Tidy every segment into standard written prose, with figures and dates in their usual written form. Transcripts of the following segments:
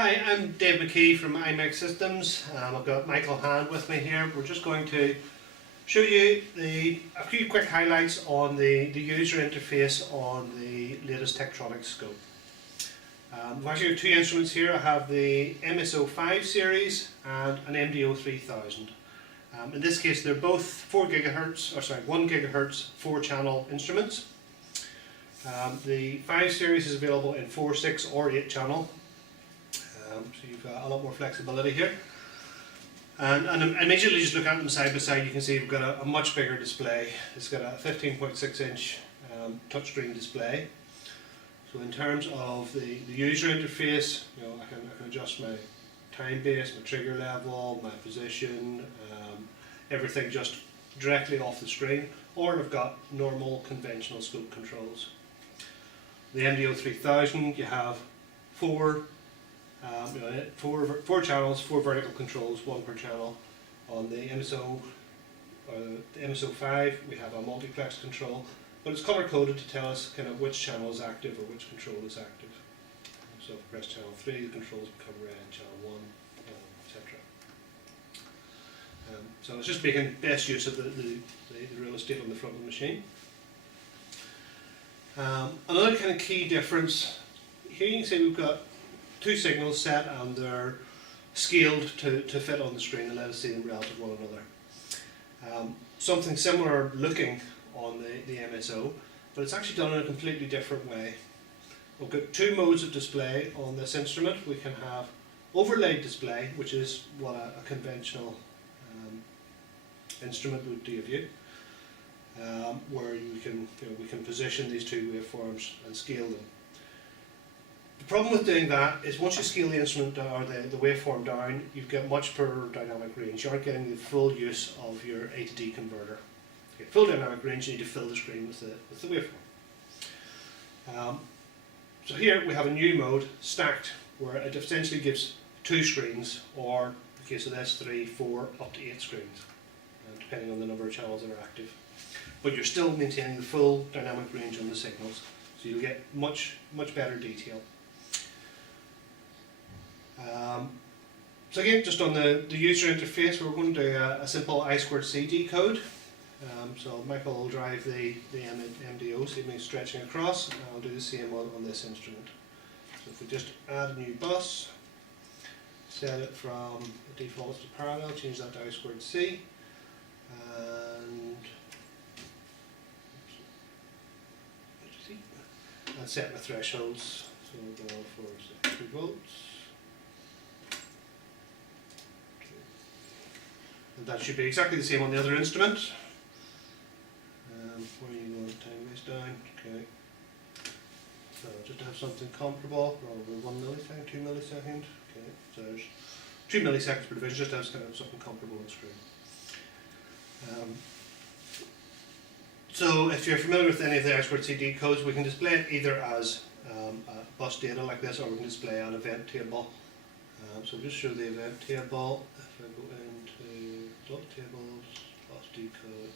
Hi, I'm Dave McKee from Imex Systems. I've got Michael Hand with me here. We're just going to show you a few quick highlights on the user interface on the latest Tektronix scope. We've actually got two instruments here. I have the MSO5 series and an MDO3000. In this case, they're both 1 GHz 4-channel instruments. The 5 series is available in 4, 6 or 8 channel. So you've got a lot more flexibility here. And immediately just looking at them side by side, you can see we've got a much bigger display. It's got a 15.6 inch touchscreen display. So in terms of the user interface, I can adjust my time base, my trigger level, my position, everything just directly off the screen, or I've got normal conventional scope controls. The MDO3000, you have four channels, 4 vertical controls, 1 per channel. On the MSO5, we have a multiplex control, but it's color coded to tell us kind of which channel is active or which control is active. So if I press channel 3, the controls become red, channel 1, etc. So it's just making best use of the real estate on the front of the machine. Another kind of key difference, here you can see we've got 2 signals set and they're scaled to fit on the screen and let us see them relative to one another. Something similar looking on the MSO, but it's actually done in a completely different way. We've got 2 modes of display on this instrument. We can have overlaid display, which is what a conventional instrument would give you, where we can position these 2 waveforms and scale them. The problem with doing that is once you scale the instrument down, or the waveform down, you've got much poorer dynamic range. You aren't getting the full use of your A to D converter. To get full dynamic range, you need to fill the screen with the waveform. So here we have a new mode, stacked, where it essentially gives 2 screens, or in the case of this, 3, 4, up to 8 screens, depending on the number of channels that are active. But you're still maintaining the full dynamic range on the signals, so you'll get much better detail. So again, just on the user interface, we're going to do a simple I2C Decode. So Michael will drive the MDO, so me stretching across, and I'll do the same on this instrument. So if we just add a new bus, set it from the defaults to parallel, change that to I2C, and set my thresholds. So we'll go for 2 volts. And that should be exactly the same on the other instrument. Where are you going? Time base down. Okay. So just to have something comparable, probably 1 millisecond, 2 milliseconds. Okay. So there's 2 milliseconds per division, just to have kind of something comparable on the screen. So if you're familiar with any of the I2C decodes, we can display it either as bus data like this, or we can display an event table. So just show the event table. If I go into dot tables, bus decode.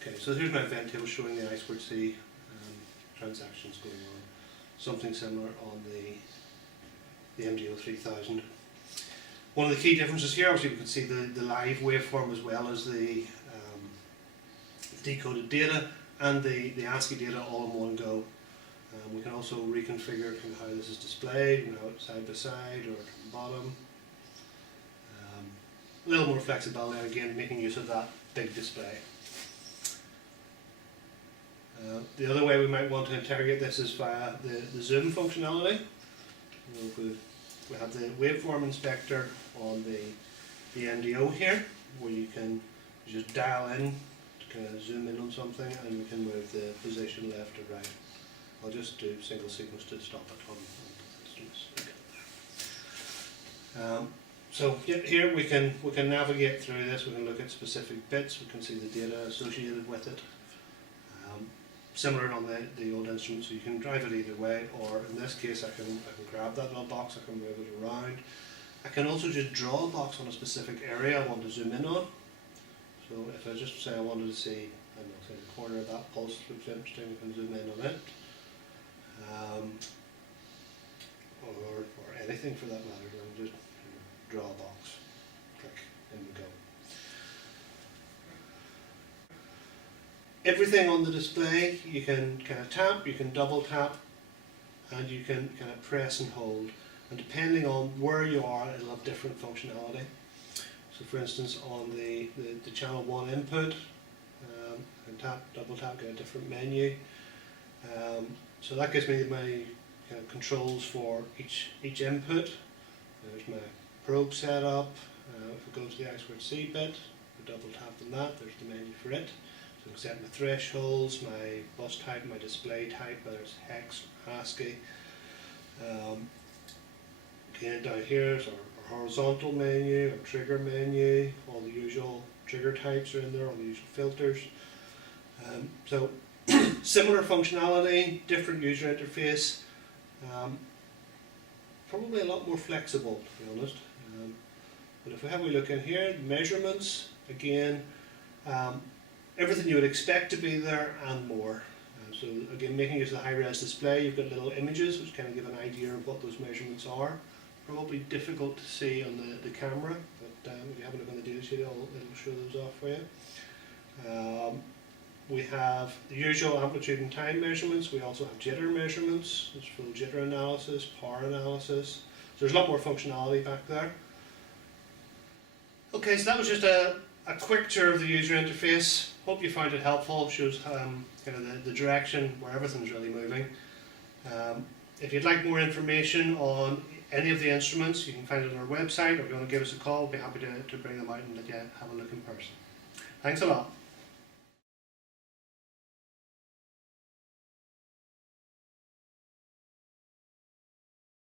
Okay, so here's my event table showing the I2C transactions going on. Something similar on the MDO3000. One of the key differences here, obviously, we can see the live waveform as well as the decoded data and the ASCII data all in one go. We can also reconfigure how this is displayed, side by side or bottom. A little more flexibility, again, making use of that big display. The other way we might want to interrogate this is via the zoom functionality. We have the waveform inspector on the MDO here, where you can just dial in to kind of zoom in on something, and we can move the position left or right. I'll just do single sequence to stop it on instruments. So here we can navigate through this. We can look at specific bits. We can see the data associated with it. Similar on the old instrument, so you can drive it either way, or in this case I can grab that little box, I can move it around. I can also just draw a box on a specific area I want to zoom in on. So if I just say I wanted to see, say the corner of that pulse looks interesting, we can zoom in on it. or anything for that matter. Then just draw a box, click, and we go. Everything on the display you can kind of tap, you can double tap, and you can kind of press and hold. And depending on where you are, it'll have different functionality. So for instance, on the channel 1 input, I can tap, double tap, get a different menu. So that gives me my kind of controls for each input. There's my probe setup. If I go to the I2C bit, I double tap on that, there's the menu for it. So I can set my thresholds, my bus type, my display type, whether it's hex or ASCII. Again, down here is our horizontal menu, our trigger menu, all the usual trigger types are in there, all the usual filters. So similar functionality, different user interface, probably a lot more flexible, to be honest. But if we have a look in here, measurements, again, everything you would expect to be there and more. So again, making use of the high-res display, you've got little images which kind of give an idea of what those measurements are. Probably difficult to see on the camera, but if you have a look on the data sheet, it'll show those off for you. We have the usual amplitude and time measurements. We also have jitter measurements. There's full jitter analysis, power analysis. So there's a lot more functionality back there. Okay, so that was just a quick tour of the user interface. Hope you found it helpful. Shows kind of the direction where everything's really moving. If you'd like more information on any of the instruments, you can find it on our website, or if you want to give us a call, we'll be happy to bring them out and let you have a look in person. Thanks a lot.